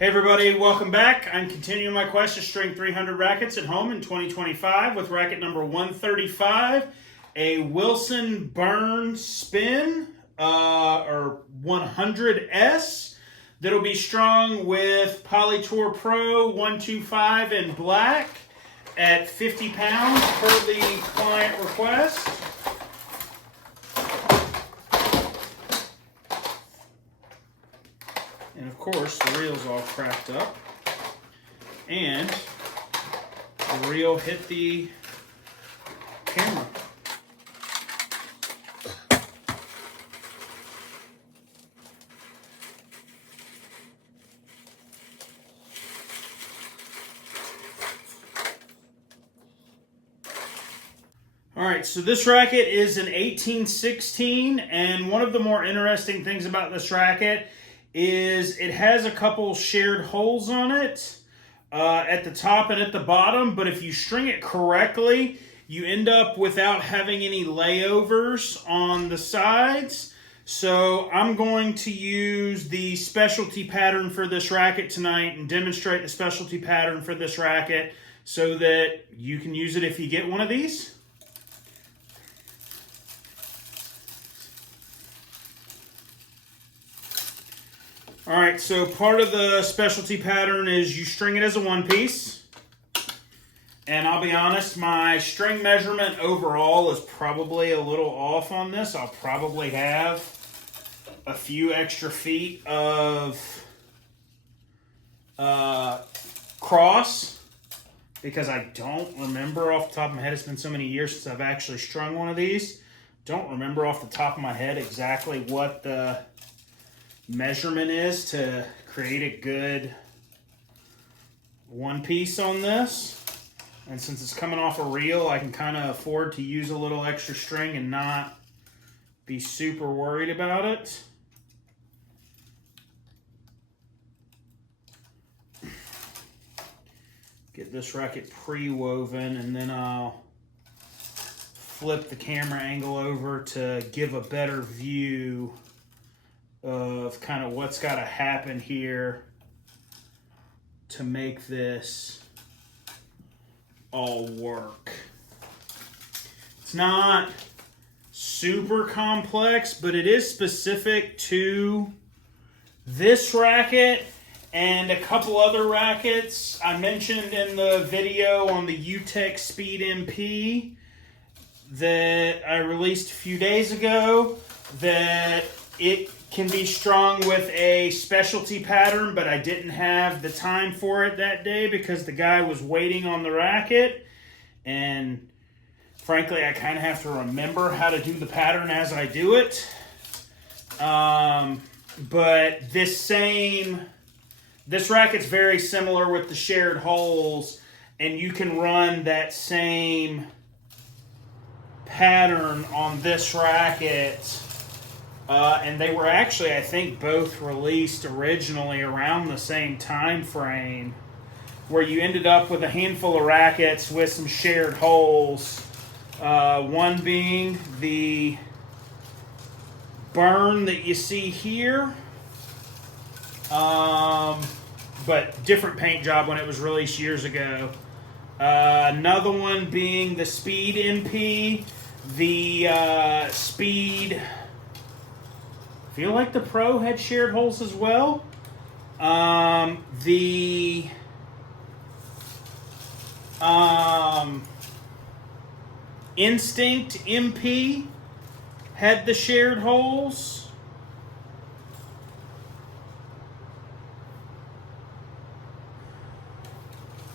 Hey everybody, welcome back. I'm continuing my quest to string 300 rackets at home in 2025 with racket number 135, a Wilson Burn Spin or 100S that'll be strung with Poly Tour Pro 125 in black at 50 pounds per the client request. And of course, the reel's all cracked up. And the reel hit the camera. All right, so this racket is an 1816, and one of the more interesting things about this racket is it has a couple shared holes on it at the top and at the bottom, but if you string it correctly, you end up without having any layovers on the sides. So I'm going to use the specialty pattern for this racket tonight and demonstrate the specialty pattern for this racket so that you can use it if you get one of these. All right, so part of the specialty pattern is you string it as a one piece. And I'll be honest, my string measurement overall is probably a little off on this. I'll probably have a few extra feet of cross because I don't remember off the top of my head. It's been so many years since I've actually strung one of these. Don't remember off the top of my head exactly what the measurement is to create a good one piece on this. And since it's coming off a reel, I can kind of afford to use a little extra string and not be super worried about it. Get this racket pre-woven, and then I'll flip the camera angle over to give a better view of kind of what's got to happen here to make this all work. It's not super complex, but it is specific to this racket and a couple other rackets. I mentioned in the video on the Yonex Speed MP that I released a few days ago that it can be strung with a specialty pattern, but I didn't have the time for it that day because the guy was waiting on the racket. And frankly, I kind of have to remember how to do the pattern as I do it. But this racket's very similar with the shared holes, and you can run that same pattern on this racket. And they were actually, I think, both released originally around the same time frame, where you ended up with a handful of rackets with some shared holes. One being the burn that you see here, but different paint job when it was released years ago. Another one being the Speed MP, the Speed... I feel like the Pro had shared holes as well. The Instinct MP had the shared holes.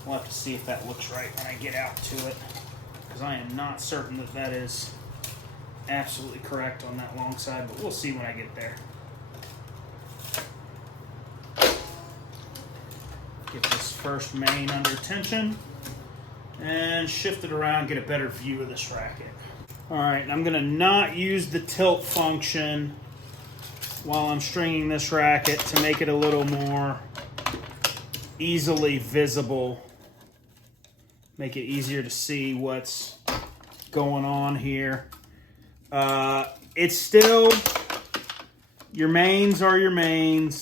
We'll have to see if that looks right when I get out to it, because I am not certain that that is absolutely correct on that long side, but we'll see when I get there. Get this first main under tension and shift it around, get a better view of this racket. All right, I'm gonna not use the tilt function while I'm stringing this racket to make it a little more easily visible, make it easier to see what's going on here. It's still, your mains are your mains.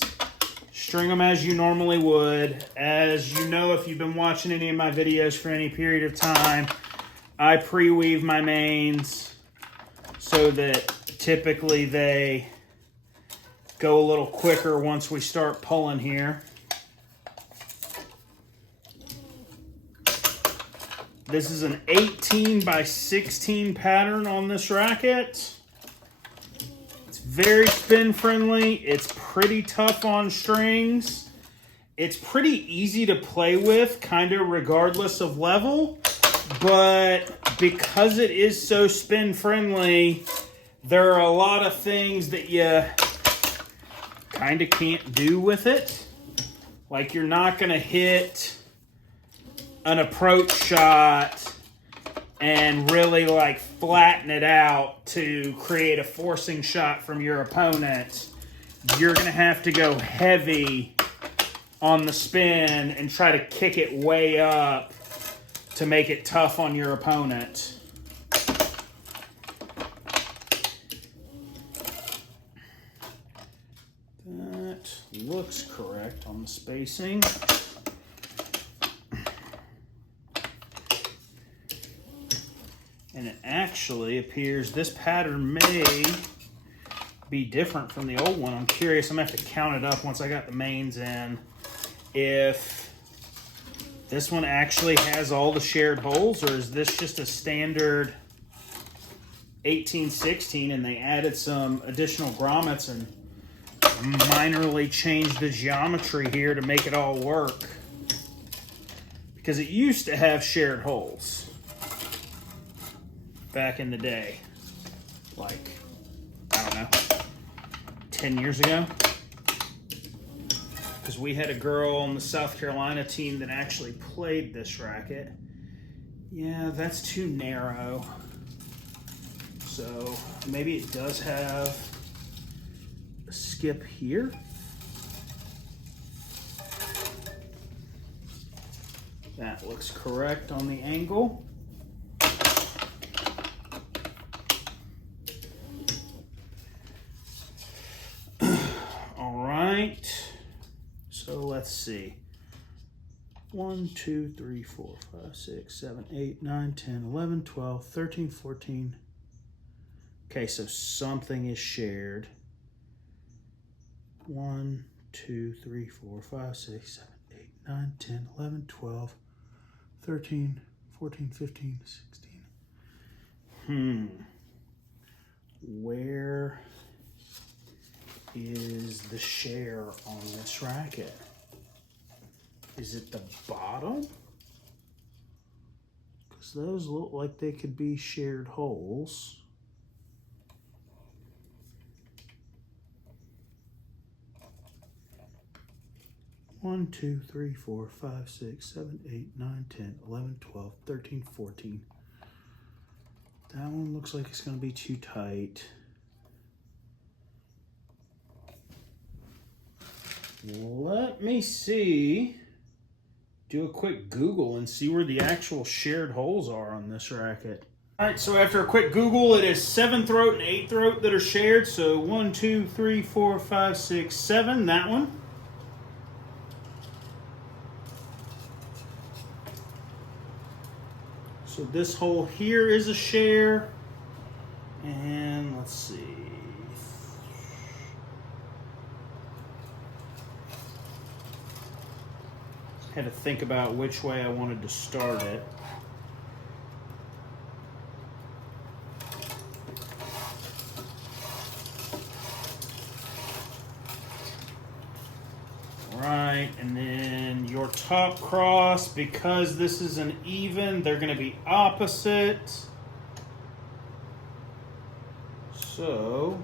String them as you normally would. As you know, if you've been watching any of my videos for any period of time, I pre-weave my mains so that typically they go a little quicker once we start pulling here. This is an 18 by 16 pattern on this racket. It's very spin friendly. It's pretty tough on strings. It's pretty easy to play with, kind of regardless of level. But because it is so spin friendly, there are a lot of things that you kind of can't do with it. Like you're not going to hit an approach shot and really like flatten it out to create a forcing shot from your opponent. You're going to have to go heavy on the spin and try to kick it way up to make it tough on your opponent. That looks correct on the spacing. And it actually appears this pattern may be different from the old one. I'm curious, I'm gonna have to count it up once I got the mains in. If this one actually has all the shared holes, or is this just a standard 1816 and they added some additional grommets and minorly changed the geometry here to make it all work? Because it used to have shared holes back in the day, like, I don't know, 10 years ago. Because we had a girl on the South Carolina team that actually played this racket. Yeah, that's too narrow. So maybe it does have a skip here. That looks correct on the angle. So let's see. 1, 2, 3, 4, 5, 6, 7, 8, 9, 10, 11, 12, 13, 14. Okay, so something is shared. 1, 2, 3, 4, 5, 6, 7, 8, 9, 10, 11, 12, 13, 14, 15, 16. Where is the share on this racket? Is it the bottom? Because those look like they could be shared holes. One, 2, 3, 4, 5, 6, 7, 8, 9, 10, 11, 12, 13, 14. That one looks like it's going to be too tight. Let me see. Do a quick Google and see where the actual shared holes are on this racket. All right, so after a quick Google, it is 7th throat and 8th throat that are shared. So 1, 2, 3, 4, 5, 6, 7, that one. So this hole here is a share. And let's see. Had to think about which way I wanted to start it. Right, and then your top cross, because this is an even, they're going to be opposite. So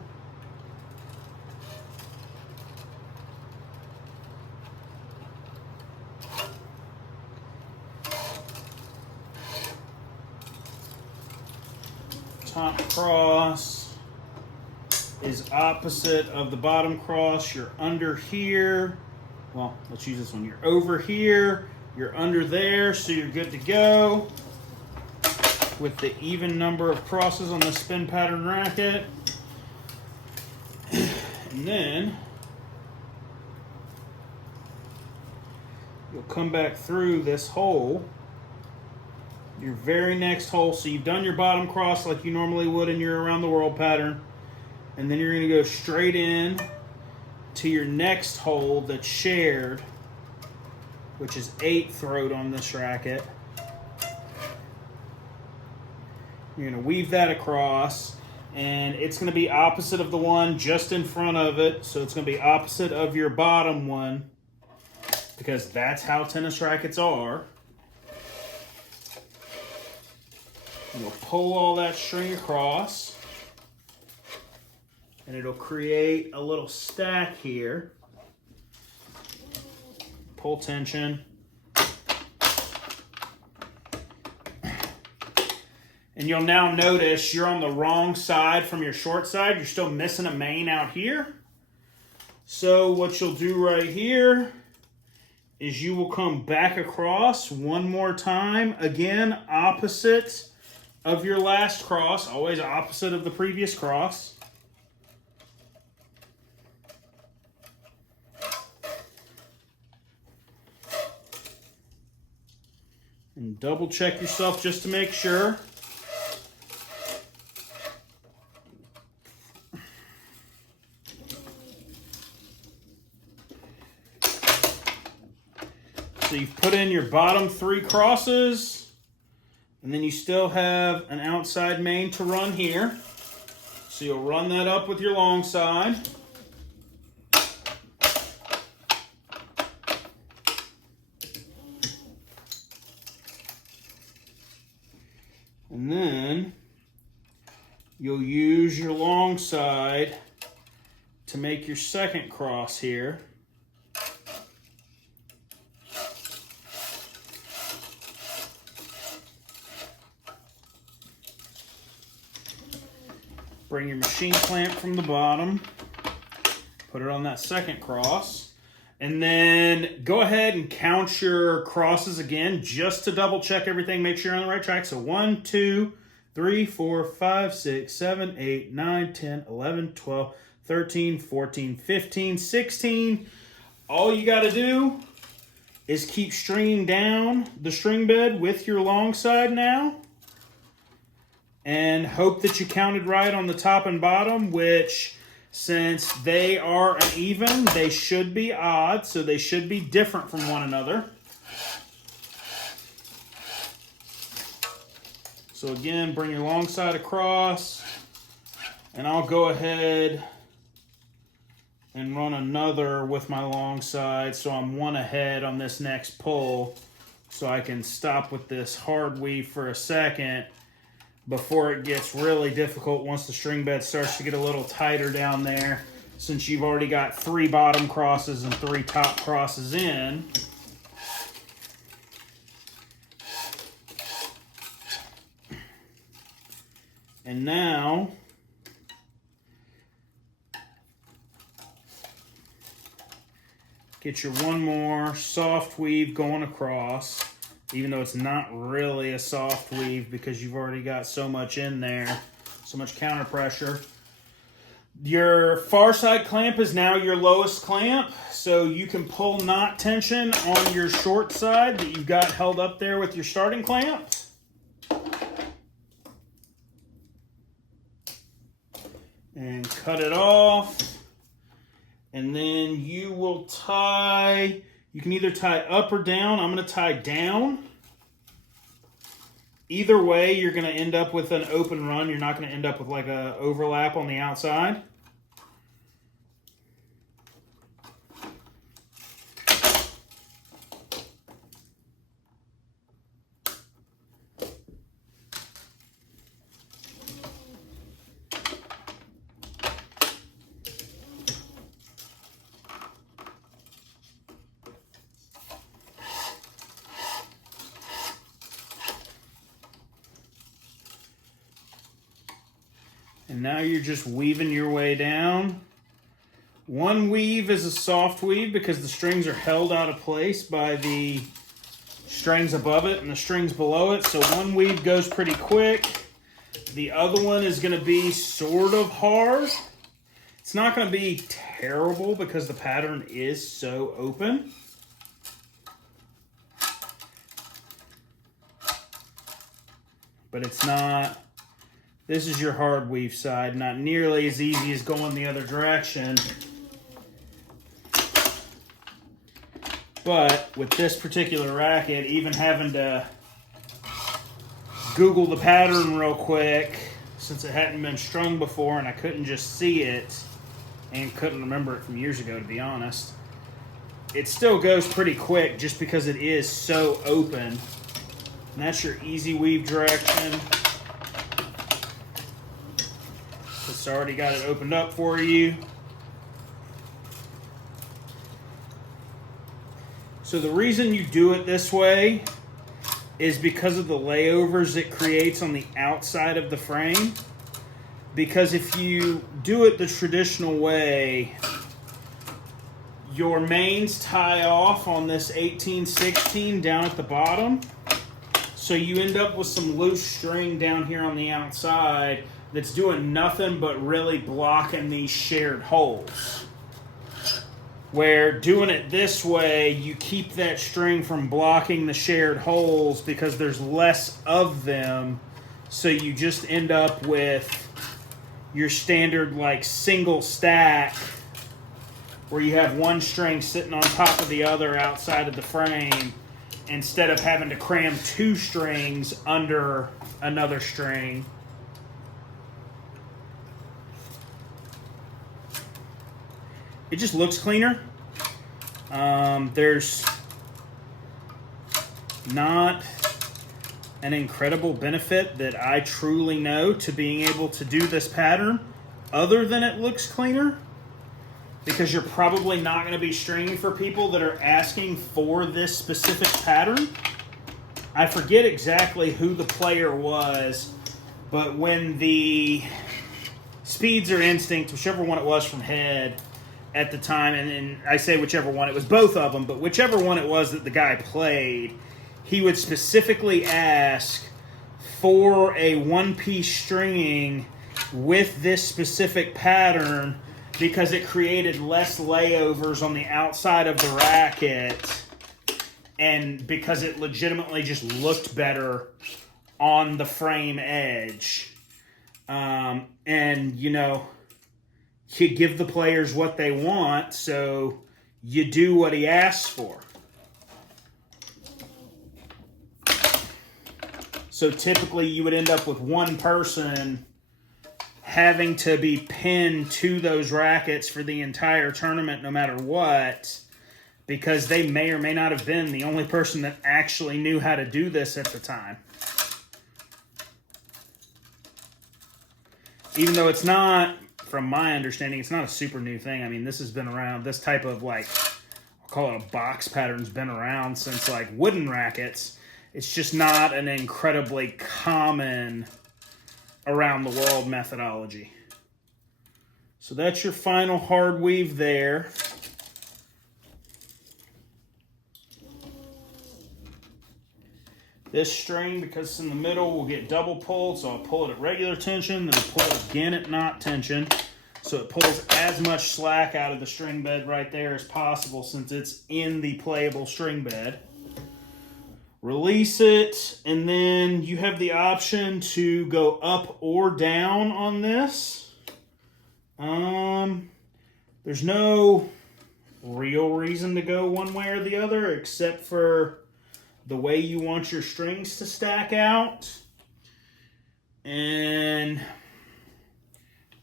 top cross is opposite of the bottom cross. You're under here. Well, let's use this one. You're over here. You're under there, so you're good to go with the even number of crosses on the spin pattern racket. And then you'll come back through this hole, your very next hole. So you've done your bottom cross like you normally would in your around the world pattern. And then you're going to go straight in to your next hole that's shared, which is 8 throat on this racket. You're going to weave that across, and it's going to be opposite of the one just in front of it. So it's going to be opposite of your bottom one, because that's how tennis rackets are. You'll pull all that string across, and it'll create a little stack here. Pull tension. And you'll now notice you're on the wrong side from your short side. You're still missing a main out here. So what you'll do right here is you will come back across one more time. Again, opposite of your last cross, always opposite of the previous cross. And double check yourself just to make sure. So you've put in your bottom 3 crosses, and then you still have an outside main to run here. So you'll run that up with your long side. And then you'll use your long side to make your second cross here. Bring your machine clamp from the bottom, put it on that second cross, and then go ahead and count your crosses again just to double check everything, make sure you're on the right track. So 1, 2, 3, 4, 5, 6, 7, 8, 9, 10, 11, 12, 13, 14, 15, 16. All you got to do is keep stringing down the string bed with your long side now, and hope that you counted right on the top and bottom, which, since they are uneven, they should be odd, so they should be different from one another. So again, bring your long side across, and I'll go ahead and run another with my long side, so I'm one ahead on this next pull, so I can stop with this hard weave for a second before it gets really difficult once the string bed starts to get a little tighter down there, since you've already got 3 bottom crosses and 3 top crosses in. And now get your one more soft weave going across, even though it's not really a soft weave because you've already got so much in there, so much counter pressure. Your far side clamp is now your lowest clamp, so you can pull knot tension on your short side that you've got held up there with your starting clamp. And cut it off. And then you will tie, you can either tie up or down. I'm going to tie down. Either way, you're going to end up with an open run. You're not going to end up with like a overlap on the outside. And now you're just weaving your way down. One weave is a soft weave because the strings are held out of place by the strings above it and the strings below it. So one weave goes pretty quick. The other one is going to be sort of hard. It's not going to be terrible because the pattern is so open. but it's not. This is your hard weave side, not nearly as easy as going the other direction. But with this particular racket, even having to Google the pattern real quick, since it hadn't been strung before and I couldn't just see it and couldn't remember it from years ago, to be honest, it still goes pretty quick just because it is so open. And that's your easy weave direction. It's already got it opened up for you. So the reason you do it this way is because of the layovers it creates on the outside of the frame. Because if you do it the traditional way, your mains tie off on this 18-16 down at the bottom. So you end up with some loose string down here on the outside that's doing nothing but really blocking these shared holes. Where doing it this way, you keep that string from blocking the shared holes because there's less of them. So you just end up with your standard like single stack where you have one string sitting on top of the other outside of the frame instead of having to cram two strings under another string. It just looks cleaner. There's not an incredible benefit that I truly know to being able to do this pattern other than it looks cleaner, because you're probably not going to be stringing for people that are asking for this specific pattern. I forget exactly who the player was, but when the Speeds or Instinct, whichever one it was from Head at the time, and I say whichever one, it was both of them, but whichever one it was that the guy played, he would specifically ask for a one-piece stringing with this specific pattern because it created less layovers on the outside of the racket and because it legitimately just looked better on the frame edge. And, you know, you give the players what they want, so you do what he asks for. So typically you would end up with one person having to be pinned to those rackets for the entire tournament no matter what, because they may or may not have been the only person that actually knew how to do this at the time. Even though it's not, from my understanding, it's not a super new thing. I mean, this has been around, this type of like, I'll call it a box pattern's been around since like wooden rackets. It's just not an incredibly common around the world methodology. So that's your final hard weave there. This string, because it's in the middle, will get double pulled, so I'll pull it at regular tension, then I'll pull it again at knot tension. So it pulls as much slack out of the string bed right there as possible since it's in the playable string bed. Release it, and then you have the option to go up or down on this. There's no real reason to go one way or the other except for the way you want your strings to stack out. And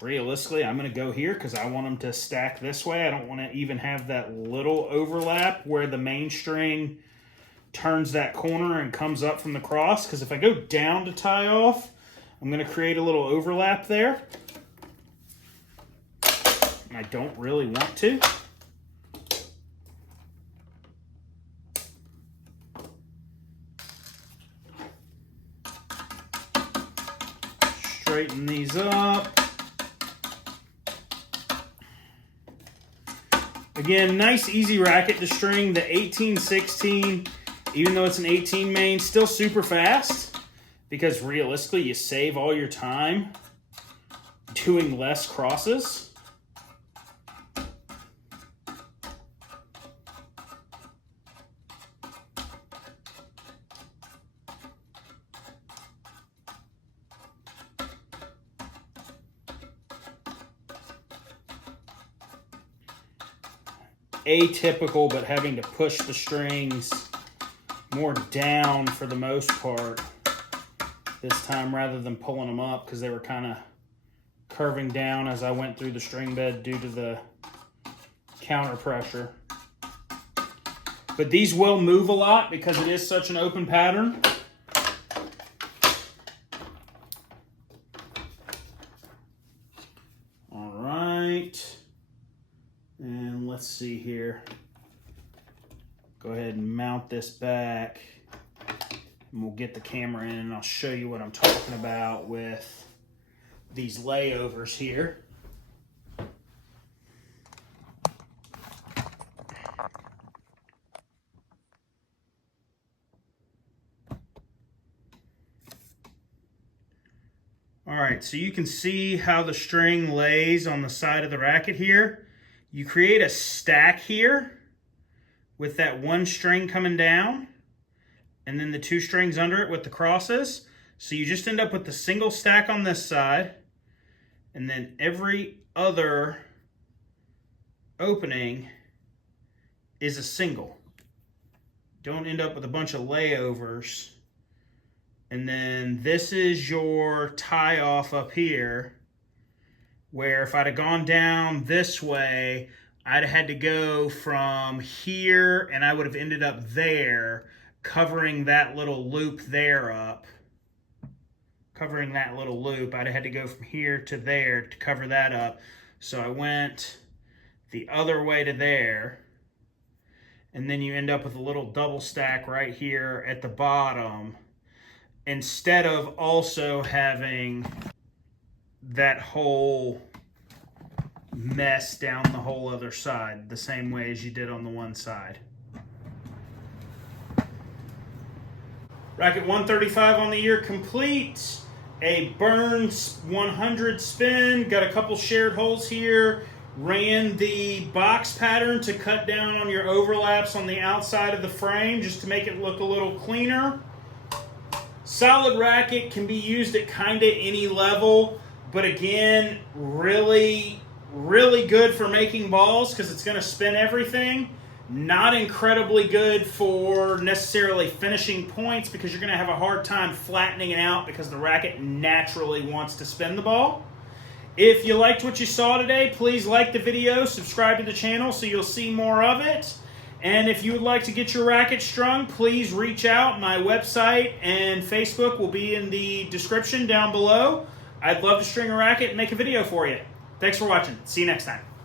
realistically, I'm going to go here because I want them to stack this way. I don't want to even have that little overlap where the main string turns that corner and comes up from the cross, because if I go down to tie off, I'm going to create a little overlap there. And I don't really want to. Straighten these up. Again, nice easy racket to string. The 18-16, even though it's an 18 main, still super fast because realistically you save all your time doing less crosses. atypical, but having to push the strings more down for the most part this time rather than pulling them up, because they were kind of curving down as I went through the string bed due to the counter pressure. But these will move a lot because it is such an open pattern. All right. And let's see here. Go ahead and mount this back. And we'll get the camera in and I'll show you what I'm talking about with these layovers here. All right, so you can see how the string lays on the side of the racket here. You create a stack here with that one string coming down and then the two strings under it with the crosses. So you just end up with the single stack on this side, and then every other opening is a single. Don't end up with a bunch of layovers. And then this is your tie off up here, where if I'd have gone down this way, I'd have had to go from here and I would have ended up there, covering that little loop there up. Covering that little loop, I'd have had to go from here to there to cover that up. So I went the other way to there, and then you end up with a little double stack right here at the bottom, instead of also having that whole mess down the whole other side, the same way as you did on the one side. Racket 135 on the year complete. A burn 100 spin, got a couple shared holes here. Ran the box pattern to cut down on your overlaps on the outside of the frame just to make it look a little cleaner. Solid racket, can be used at kind of any level, but again, really good for making balls because it's going to spin everything. Not incredibly good for necessarily finishing points because you're going to have a hard time flattening it out because the racket naturally wants to spin the ball. If you liked what you saw today, please like the video, subscribe to the channel so you'll see more of it. And if you would like to get your racket strung, please reach out. My website and Facebook will be in the description down below. I'd love to string a racket and make a video for you. Thanks for watching. See you next time.